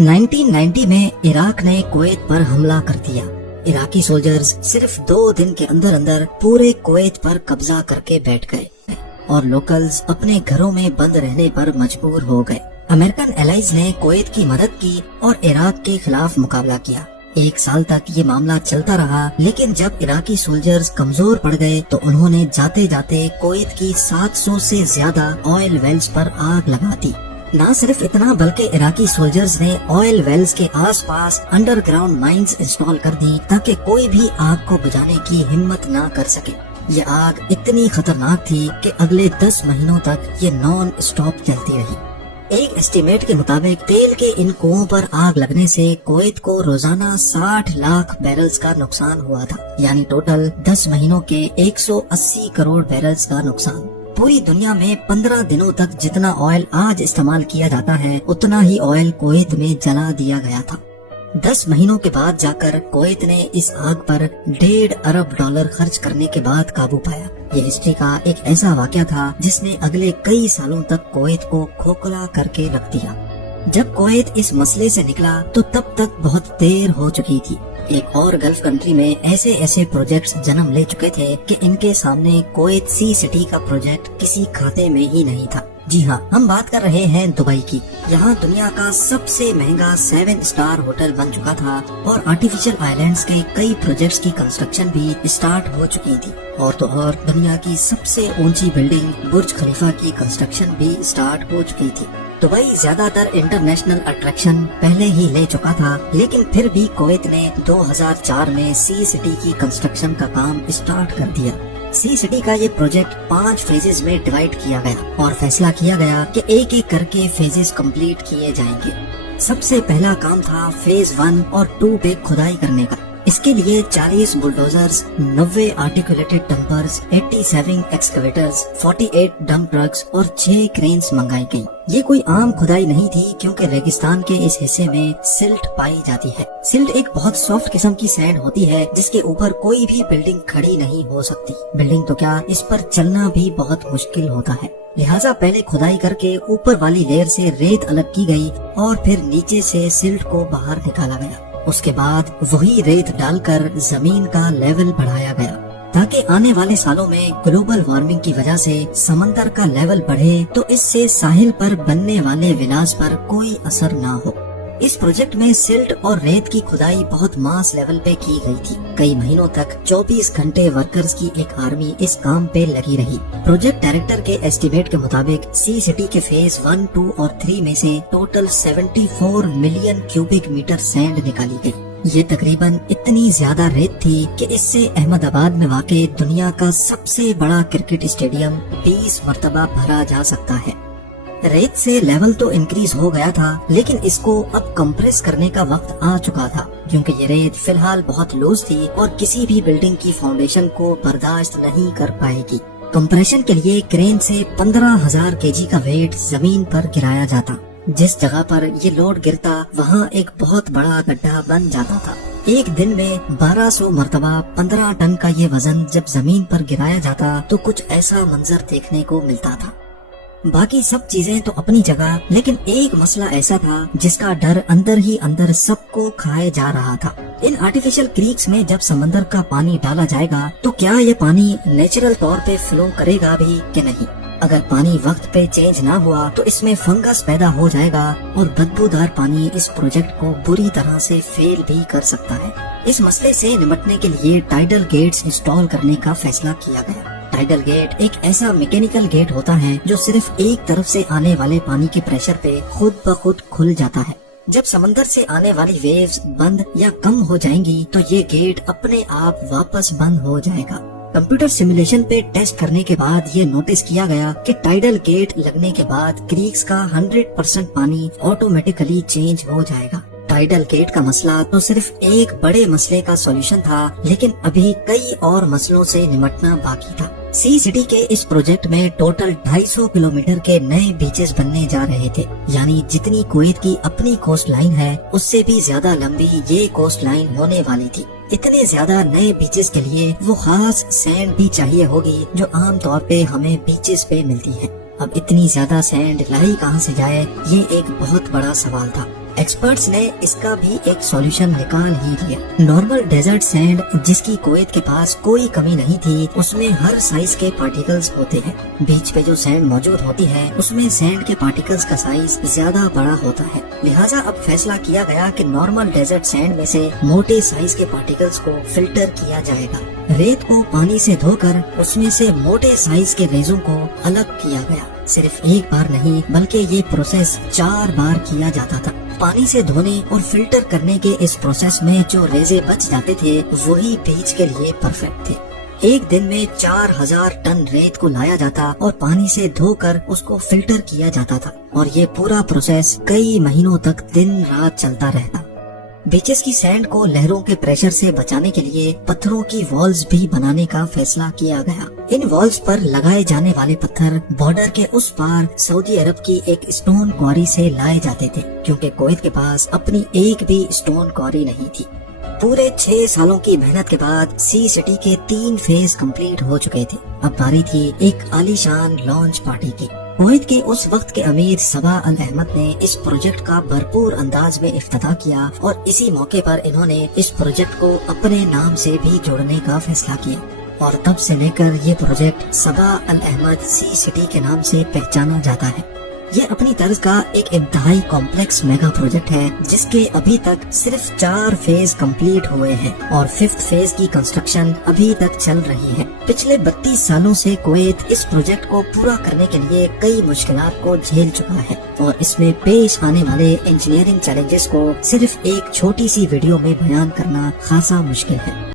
1990 में इराक ने कुवैत पर हमला कर दिया। इराकी सोल्जर्स सिर्फ 2 दिन के अंदर अंदर पूरे कुवैत पर कब्जा करके बैठ गए और लोकल्स अपने घरों में बंद रहने पर मजबूर हो गए। अमेरिकन एलाइज ने कुवैत की मदद की और इराक के खिलाफ मुकाबला किया। 1 साल तक ये मामला चलता रहा, लेकिन जब इराकी सोल्जर्स कमजोर पड़ गए तो उन्होंने जाते जाते कुवैत की 700 से ज्यादा ऑयल वेल्स पर आग लगा दी। न सिर्फ इतना बल्कि इराकी सोल्जर्स ने ऑयल वेल्स के आसपास अंडरग्राउंड माइंस इंस्टॉल कर दी ताकि कोई भी आग को बुझाने की हिम्मत न कर सके। ये आग इतनी खतरनाक थी कि अगले 10 महीनों तक ये नॉन स्टॉप चलती रही। एक एस्टीमेट के मुताबिक तेल के इन कुओं पर आग लगने से कुवैत को रोजाना 60 लाख बैरल्स का नुकसान हुआ था, यानी टोटल 10 महीनों के 180 करोड़ बैरल्स का नुकसान। पूरी दुनिया में 15 दिनों तक जितना ऑयल आज इस्तेमाल किया जाता है उतना ही ऑयल कुवैत में जला दिया गया था। 10 महीनों के बाद जाकर कुवैत ने इस आग पर $1.5 अरब खर्च करने के बाद काबू पाया। ये हिस्ट्री का एक ऐसा वाकया था जिसने अगले कई सालों तक कुवैत को खोखला करके रख दिया। जब कुवैत इस मसले से निकला तो तब तक बहुत देर हो चुकी थी। एक और गल्फ कंट्री में ऐसे प्रोजेक्ट्स जन्म ले चुके थे कि इनके सामने कुवैत सी सिटी का प्रोजेक्ट किसी खाते में ही नहीं था। जी हाँ, हम बात कर रहे हैं दुबई की। यहाँ दुनिया का सबसे महंगा 7 स्टार होटल बन चुका था और आर्टिफिशियल आइलैंड्स के कई प्रोजेक्ट्स की कंस्ट्रक्शन भी स्टार्ट हो चुकी थी। और तो और दुनिया की सबसे ऊंची बिल्डिंग बुर्ज खलीफा की कंस्ट्रक्शन भी स्टार्ट हो चुकी थी। दुबई ज्यादातर इंटरनेशनल अट्रैक्शन पहले ही ले चुका था, लेकिन फिर भी कुवैत ने 2004 में सी सिटी की कंस्ट्रक्शन का काम स्टार्ट कर दिया। सी सिटी का ये प्रोजेक्ट 5 फेजेस में डिवाइड किया गया और फैसला किया गया कि एक एक करके फेजेस कंप्लीट किए जाएंगे। सबसे पहला काम था फेज 1 और 2 पे खुदाई करने का। इसके लिए 40 bulldozers, 90 articulated dumpers, 87 एक्सकवेटर्स, 48 dump trucks और 6 क्रेन्स मंगाई गई। ये कोई आम खुदाई नहीं थी क्योंकि रेगिस्तान के इस हिस्से में सिल्ट पाई जाती है। सिल्ट एक बहुत सॉफ्ट किस्म की सैंड होती है जिसके ऊपर कोई भी बिल्डिंग खड़ी नहीं हो सकती। बिल्डिंग तो क्या, इस पर चलना भी बहुत मुश्किल होता है। लिहाजा पहले खुदाई करके ऊपर वाली लेयर से रेत अलग की गई और फिर नीचे से सिल्ट को बाहर निकाला गया। उसके बाद वही रेत डालकर जमीन का लेवल बढ़ाया गया ताकि आने वाले सालों में ग्लोबल वार्मिंग की वजह से समंदर का लेवल बढ़े तो इससे साहिल पर बनने वाले विनाश पर कोई असर ना हो। इस प्रोजेक्ट में सिल्ट और रेत की खुदाई बहुत मास लेवल पे की गई थी। कई महीनों तक 24 घंटे वर्कर्स की एक आर्मी इस काम पे लगी रही। प्रोजेक्ट डायरेक्टर के एस्टिमेट के मुताबिक सी सिटी के फेज 1, 2 और 3 में से total 74 million cubic metre sand निकाली गई। ये तकरीबन इतनी ज्यादा रेत थी कि इससे अहमदाबाद में वाक़े दुनिया का सबसे बड़ा क्रिकेट स्टेडियम 20 मरतबा भरा जा सकता है। रेत से लेवल तो इंक्रीज हो गया था, लेकिन इसको अब कंप्रेस करने का वक्त आ चुका था क्योंकि ये रेत फिलहाल बहुत लूज थी और किसी भी बिल्डिंग की फाउंडेशन को बर्दाश्त नहीं कर पाएगी। कंप्रेशन के लिए क्रेन से 15,000 केजी का वेट जमीन पर गिराया जाता। जिस जगह पर ये लोड गिरता वहाँ एक बहुत बड़ा गड्ढा बन जाता था। एक दिन में 1200 मरतबा 15 टन का ये वजन जब जमीन पर गिराया जाता तो कुछ ऐसा मंजर देखने को मिलता था। बाकी सब चीजें तो अपनी जगह, लेकिन एक मसला ऐसा था जिसका डर अंदर ही अंदर सबको खाए जा रहा था। इन आर्टिफिशियल क्रीक्स में जब समंदर का पानी डाला जाएगा तो क्या ये पानी नेचुरल तौर पे फ्लो करेगा भी कि नहीं? अगर पानी वक्त पे चेंज ना हुआ तो इसमें फंगस पैदा हो जाएगा और बदबूदार पानी इस प्रोजेक्ट को बुरी तरह से फेल भी कर सकता है। इस मसले से निपटने के लिए टाइडल गेट्स इंस्टॉल करने का फैसला किया गया। टाइडल गेट एक ऐसा मैकेनिकल गेट होता है जो सिर्फ एक तरफ से आने वाले पानी के प्रेशर पे खुद ब खुद खुल जाता है। जब समंदर से आने वाली वेव्स बंद या कम हो जाएंगी तो ये गेट अपने आप वापस बंद हो जाएगा। कंप्यूटर सिमुलेशन पे टेस्ट करने के बाद ये नोटिस किया गया कि टाइडल गेट लगने के बाद क्रीक्स का 100% पानी ऑटोमेटिकली चेंज हो जाएगा। टाइडल गेट का मसला तो सिर्फ एक बड़े मसले का सॉल्यूशन था, लेकिन अभी कई और मसलों से निपटना बाकी था। सी सिटी के इस प्रोजेक्ट में टोटल 250 किलोमीटर के नए बीचेस बनने जा रहे थे, यानी जितनी कुवैत की अपनी कोस्ट लाइन है उससे भी ज्यादा लंबी ये कोस्ट लाइन होने वाली थी। इतने ज्यादा नए बीचेस के लिए वो खास सैंड भी चाहिए होगी जो आम तौर पे हमें बीचेस पे मिलती है। अब इतनी ज्यादा सैंड लाई कहाँ से जाए, ये एक बहुत बड़ा सवाल था। ایکسپرٹس نے اس کا بھی ایک سولوشن نکال ہی لیا۔ نارمل ڈیزرٹ سینڈ جس کی کویت کے پاس کوئی کمی نہیں تھی، اس میں ہر سائز کے پارٹیکلز ہوتے ہیں۔ بیچ پہ جو سینڈ موجود ہوتی ہے اس میں سینڈ کے پارٹیکلز کا سائز زیادہ بڑا ہوتا ہے، لہٰذا اب فیصلہ کیا گیا کہ نارمل ڈیزرٹ سینڈ میں سے موٹے سائز کے پارٹیکلز کو فلٹر کیا جائے گا۔ ریت کو پانی سے دھو کر اس میں سے موٹے سائز کے ریزوں کو الگ کیا گیا۔ صرف ایک بار نہیں بلکہ یہ پروسیس 4 بار کیا جاتا تھا۔ پانی سے دھونے اور فلٹر کرنے کے اس پروسیس میں جو ریزے بچ جاتے تھے وہی بیچ کے لیے پرفیکٹ تھے۔ ایک دن میں 4000 ٹن ریت کو لایا جاتا اور پانی سے دھو کر اس کو فلٹر کیا جاتا تھا، اور یہ پورا پروسیس کئی مہینوں تک دن رات چلتا رہتا۔ بیچز کی سینڈ کو لہروں کے پریشر سے بچانے کے لیے پتھروں کی والز بھی بنانے کا فیصلہ کیا گیا۔ ان والز پر لگائے جانے والے پتھر بارڈر کے اس پار سعودی عرب کی ایک اسٹون کواری سے لائے جاتے تھے، کیونکہ کویت کے پاس اپنی ایک بھی اسٹون کواری نہیں تھی۔ پورے 6 سالوں کی محنت کے بعد سی سٹی کے 3 فیز کمپلیٹ ہو چکے تھے۔ اب باری تھی ایک عالی شان لانچ پارٹی کی۔ کویت کے اس وقت کے امیر صبا الاحمد نے اس پروجیکٹ کا بھرپور انداز میں افتتاح کیا، اور اسی موقع پر انہوں نے اس پروجیکٹ کو اپنے نام سے بھی جوڑنے کا فیصلہ کیا، اور تب سے لے کر یہ پروجیکٹ صبا الاحمد سی سٹی کے نام سے پہچانا جاتا ہے۔ یہ اپنی طرز کا ایک انتہائی کمپلیکس میگا پروجیکٹ ہے جس کے ابھی تک صرف 4 فیز کمپلیٹ ہوئے ہیں، اور 5th فیز کی کنسٹرکشن ابھی تک چل رہی ہے۔ پچھلے 32 سالوں سے کویت اس پروجیکٹ کو پورا کرنے کے لیے کئی مشکلات کو جھیل چکا ہے، اور اس میں پیش آنے والے انجینئرنگ چیلنجز کو صرف ایک چھوٹی سی ویڈیو میں بیان کرنا خاصا مشکل ہے۔